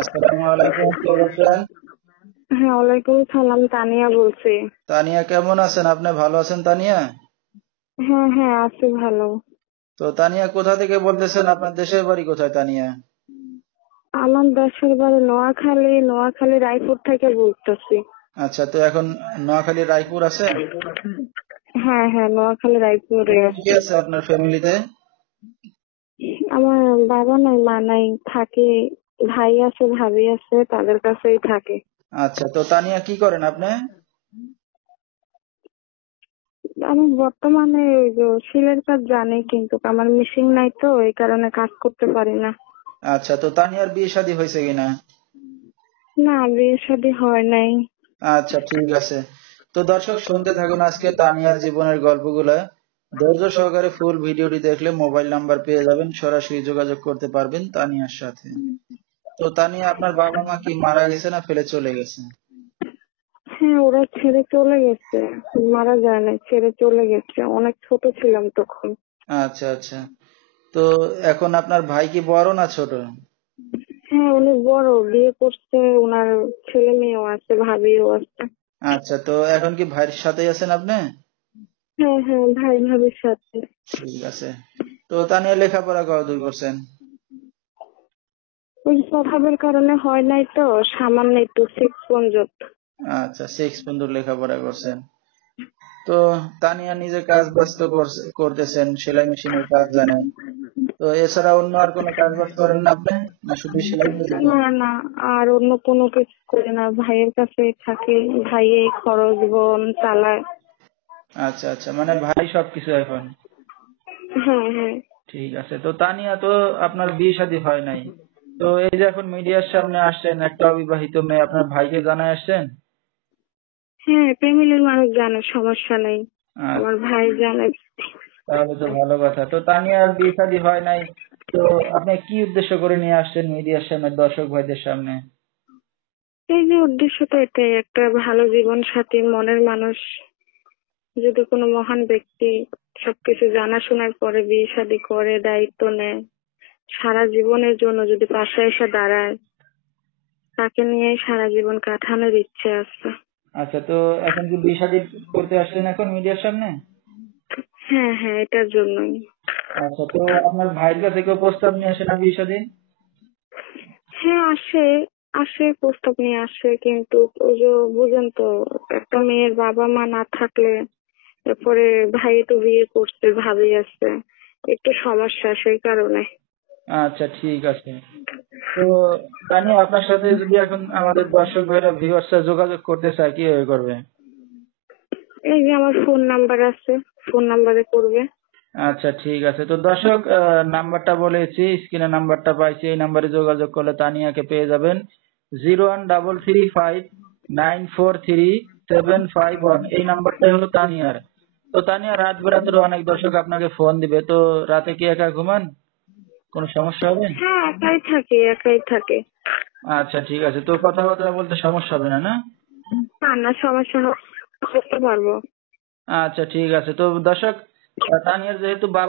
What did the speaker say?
আসসালামু আলাইকুম, কে বলছেন? হ্যাঁ, ওয়ালাইকুম সালাম। তানিয়া বলছি। তানিয়া কেমন আছেন? আপনি ভালো আছেন তানিয়া? হ্যাঁ হ্যাঁ, আছি ভালো। তো তানিয়া কোথা থেকে বলতেছেন? আপনার দেশের বাড়ি কোথায় তানিয়া? আমার দেশের বাড়ি নোয়াখালী। নোয়াখালী রায়পুর থেকে বলতেছি। আচ্ছা, তো এখন নোয়াখালী রায়পুর আছেন? হ্যাঁ হ্যাঁ, নোয়াখালী রায়পুরে কে কে আছি। আছে আপনার ফ্যামিলিতে? আমার বাবা নাই, মা নাই, থাকে। ভাই আছে, ভাবি আছে, তাদের কাছেই থাকে। আচ্ছা, তো তানিয়া কি করেন আপনি? আমি বর্তমানে ওই যে সেলের কাজ জানি, কিন্তু আমার মেশিন নাই, তো এই কারণে কাজ করতে পারি না। আচ্ছা, তো তানিয়ার বিয়ে শাদী হয়েছে কিনা? না, বিয়ে শাদী হয় নাই। আচ্ছা, ঠিক আছে। তো দর্শক শুনতে থাকুন আজকে তানিয়ার জীবনের গল্পগুলা। ধৈর্য সহকারে ফুল ভিডিওটি দেখলে মোবাইল নাম্বার পেয়ে যাবেন, সরাসরি যোগাযোগ করতে পারবেন তানিয়ার সাথে। তো তানিয়া, আপনার বাবা মা কি মারা গেছে না ফেলে চলে গেছে? হ্যাঁ, ওরা ছেড়ে চলে গেছে। মারা যায় না, ছেড়ে চলে গেছে, অনেক ছোট ছিলাম তখন। আচ্ছা আচ্ছা। তো এখন আপনার ভাই কি বড় না ছোট? হ্যাঁ, উনি বড়, বিয়ে করছে, ওনার ছেলে মেয়েও আছে, ভাবিও আছে। আচ্ছা, তো এখন কি ভাইয়ের সাথেই আছেন আপনি? হ্যাঁ হ্যাঁ, ভাই ভাবির সাথে। ঠিক আছে। তো তানিয়া লেখাপড়া কতদূর করছেন? ওই স্বভাবের কারণে হয় নাই, তো সামান্য একটু 6 পর্যন্ত। আচ্ছা, 6 পর্যন্ত লেখাপড়া করছেন। তো তানিয়া নিজে কাজ বাজ তো করতেছেন, সেলাই মেশিনের কাজ জানেন। তো এছাড়া অন্য আর কোনো কাজ বাজ করেন না আপনি? না শুধু সেলাই করেন? না না, আর অন্য কোনো কিছু করি না, ভাইয়ের কাছে থাকি। ভাই এই খরচ বন চালায়। আচ্ছা আচ্ছা, মানে ভাই সবকিছু এখন। হ্যাঁ হ্যাঁ। ঠিক আছে। তো তানিয়া, তো আপনার বিয়ে শাদী হয় নাই, তো এই যে এখন মিডিয়ার সামনে আসছেন, একটা অবিবাহিত মেয়ে, আপনার ভাইকে জানায় আসছেন? হ্যাঁ, ফ্যামিলির মানুষ জানে, সমস্যা নেই। আমার আচ্ছা, ভাই জানে। তাহলে তো ভালো কথা। তো তানিয়ার বিয়ে শাদী হয় নাই, তো আপনি কি উদ্দেশ্য করে নিয়ে আসছেন মিডিয়ার সামনে, দর্শক ভাইদের সামনে? এই যে উদ্দেশ্য তো এটাই, একটা ভালো জীবন সাথী, মনের মানুষ। যদি কোনো মহান ব্যক্তি সবকিছু জানাশোনার পরে বিয়ে শাদী করে, দায়িত্ব নেয়, সারা জীবনের জন্য যদি পাশে এসে দাঁড়ায়, তাকে নিয়ে সারা জীবন কাটানোর ইচ্ছে আছে। আচ্ছা, তো এখন কি বিয়ে শাদী করতে আসছেন এখন মিডিয়ার সামনে? হ্যাঁ হ্যাঁ, এটার জন্যই। আচ্ছা, তো আপনার ভাইয়ের কাছে কেউ প্রস্তাব নিয়ে আসে না বিয়ে শাদী? হ্যাঁ, আসে। আসে, প্রস্তাব নিয়ে আসে, কিন্তু ওই যে বুঝেন তো, একটা মেয়ের বাবা মা না থাকলে, তারপরে ভাই তো বিয়ে করছে, ভাবি আছে, একটু সমস্যা, সেই কারণে। আচ্ছা, ঠিক আছে। তো তানি, আপনার সাথে যদি এখন আমাদের দর্শক ভাইরা ভিউয়ার্সরা যোগাযোগ করতে চায় কিভাবে করবে? এই যে আমার ফোন নাম্বার আছে, ফোন নাম্বারে করবে। আচ্ছা, ঠিক আছে। তো দর্শক, নাম্বারটা বলেছি, স্ক্রিনে নাম্বারটা পাইছি, এই নাম্বারে যোগাযোগ করলে তানিয়াকে পেয়ে যাবেন। 01335943751, এই নাম্বারটাই হলো তানিয়ার। তো তানিয়া, রাত বেরাতে অনেক দর্শক আপনাকে ফোন দিবে, তো রাতে কি একা ঘুমান? কোনো সমস্যা হবে? হ্যাঁ, একাই থাকে, একাই থাকে। আচ্ছা, ঠিক আছে। তো কথাবার্তা বলতে সমস্যা হবে না, না? না না, সমস্যা করতে পারবো। আচ্ছা, ঠিক আছে। তো দর্শক, তানিয়ার যেহেতু